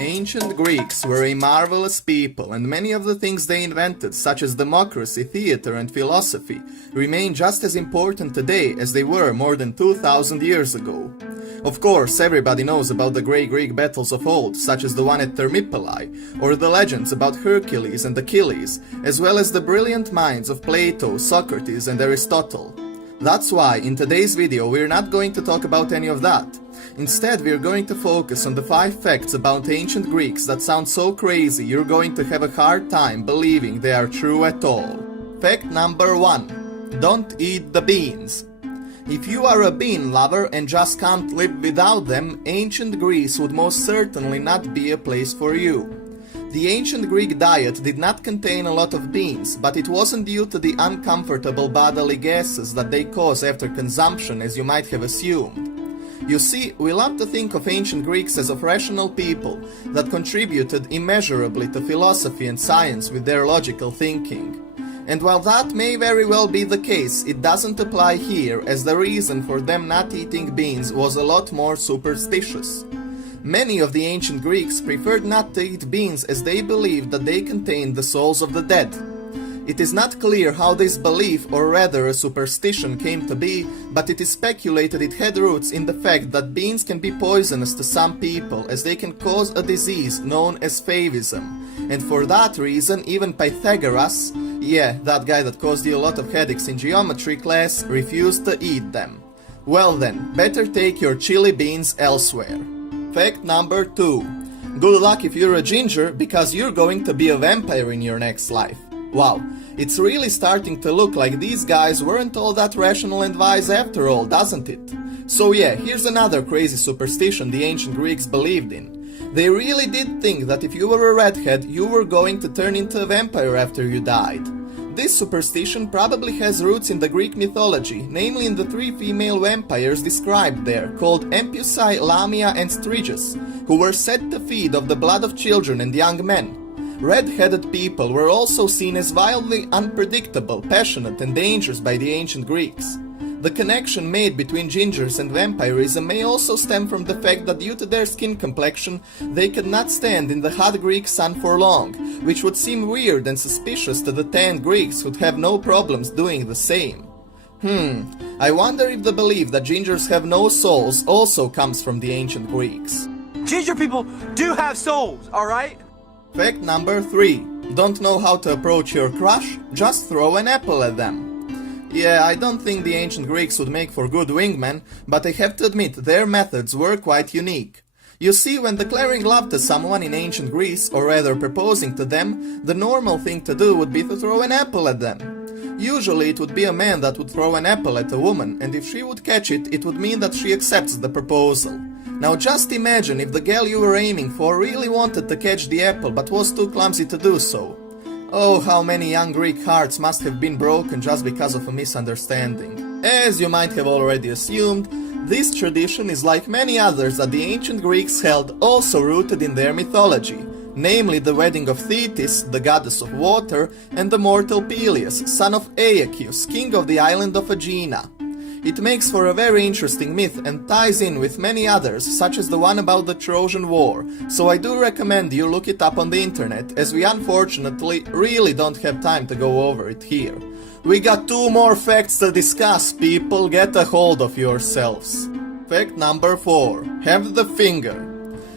Ancient Greeks were a marvelous people, and many of the things they invented, such as democracy, theater, and philosophy, remain just as important today as they were more than 2000 years ago. Of course, everybody knows about the great Greek battles of old, such as the one at Thermopylae, or the legends about Hercules and Achilles, as well as the brilliant minds of Plato, Socrates, and Aristotle. That's why, in today's video, we're not going to talk about any of that. Instead, we're going to focus on the 5 facts about ancient Greeks that sound so crazy you're going to have a hard time believing they are true at all. Fact number 1. Don't eat the beans. If you are a bean lover and just can't live without them, ancient Greece would most certainly not be a place for you. The ancient Greek diet did not contain a lot of beans, but it wasn't due to the uncomfortable bodily gases that they cause after consumption, as you might have assumed. You see, we love to think of ancient Greeks as of rational people that contributed immeasurably to philosophy and science with their logical thinking. And while that may very well be the case, it doesn't apply here, as the reason for them not eating beans was a lot more superstitious. Many of the ancient Greeks preferred not to eat beans as they believed that they contained the souls of the dead. It is not clear how this belief, or rather a superstition, came to be, but it is speculated it had roots in the fact that beans can be poisonous to some people, as they can cause a disease known as favism, and for that reason even Pythagoras, yeah, that guy that caused you a lot of headaches in geometry class, refused to eat them. Well then, better take your chili beans elsewhere. Fact number 2. Good luck if you're a ginger, because you're going to be a vampire in your next life. Wow, it's really starting to look like these guys weren't all that rational and wise after all, doesn't it? So yeah, here's another crazy superstition the ancient Greeks believed in. They really did think that if you were a redhead, you were going to turn into a vampire after you died. This superstition probably has roots in the Greek mythology, namely in the 3 female vampires described there, called Empusae, Lamia, and Striges, who were said to feed off the blood of children and young men. Red-headed people were also seen as wildly unpredictable, passionate, and dangerous by the ancient Greeks. The connection made between gingers and vampirism may also stem from the fact that due to their skin complexion, they could not stand in the hot Greek sun for long, which would seem weird and suspicious to the tanned Greeks who'd have no problems doing the same. I wonder if the belief that gingers have no souls also comes from the ancient Greeks. Ginger people do have souls, alright? Fact number 3. Don't know how to approach your crush? Just throw an apple at them. Yeah, I don't think the ancient Greeks would make for good wingmen, but I have to admit their methods were quite unique. You see, when declaring love to someone in ancient Greece, or rather proposing to them, the normal thing to do would be to throw an apple at them. Usually it would be a man that would throw an apple at a woman, and if she would catch it, it would mean that she accepts the proposal. Now just imagine if the gal you were aiming for really wanted to catch the apple but was too clumsy to do so. Oh, how many young Greek hearts must have been broken just because of a misunderstanding. As you might have already assumed, this tradition is like many others that the ancient Greeks held, also rooted in their mythology, namely the wedding of Thetis, the goddess of water, and the mortal Peleus, son of Aeacus, king of the island of Aegina. It makes for a very interesting myth and ties in with many others, such as the one about the Trojan War, so I do recommend you look it up on the internet, as we unfortunately really don't have time to go over it here. We got 2 more facts to discuss, people, get a hold of yourselves. Fact number 4. Have the finger.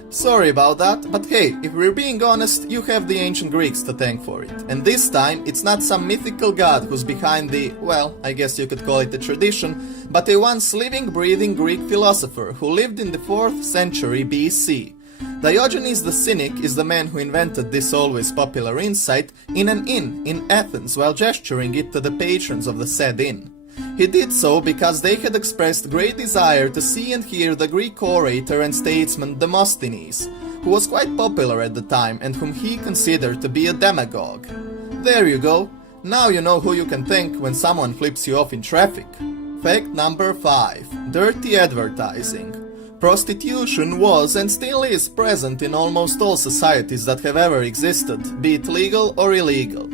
Sorry about that, but hey, if we're being honest, you have the ancient Greeks to thank for it. And this time, it's not some mythical god who's behind the, well, I guess you could call it a tradition, but a once living, breathing Greek philosopher who lived in the 4th century BC. Diogenes the Cynic is the man who invented this always popular insight in an inn in Athens while gesturing it to the patrons of the said inn. He did so because they had expressed great desire to see and hear the Greek orator and statesman Demosthenes, who was quite popular at the time and whom he considered to be a demagogue. There you go, now you know who you can thank when someone flips you off in traffic. Fact number 5. Dirty advertising. Prostitution was and still is present in almost all societies that have ever existed, be it legal or illegal.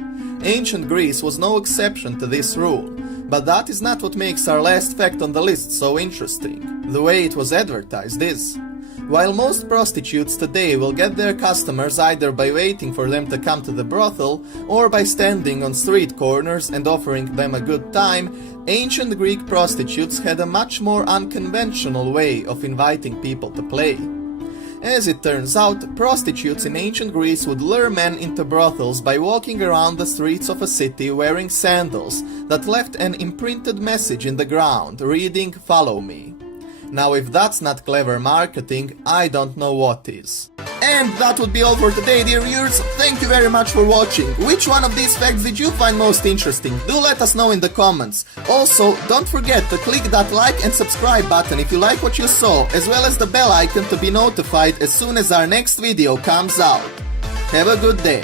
Ancient Greece was no exception to this rule. But that is not what makes our last fact on the list so interesting. The way it was advertised is. While most prostitutes today will get their customers either by waiting for them to come to the brothel or by standing on street corners and offering them a good time, ancient Greek prostitutes had a much more unconventional way of inviting people to play. As it turns out, prostitutes in ancient Greece would lure men into brothels by walking around the streets of a city wearing sandals that left an imprinted message in the ground reading "Follow me." Now if that's not clever marketing, I don't know what is. And that would be all for today, dear viewers. Thank you very much for watching. Which one of these facts did you find most interesting? Do let us know in the comments. Also, don't forget to click that like and subscribe button if you like what you saw, as well as the bell icon to be notified as soon as our next video comes out. Have a good day.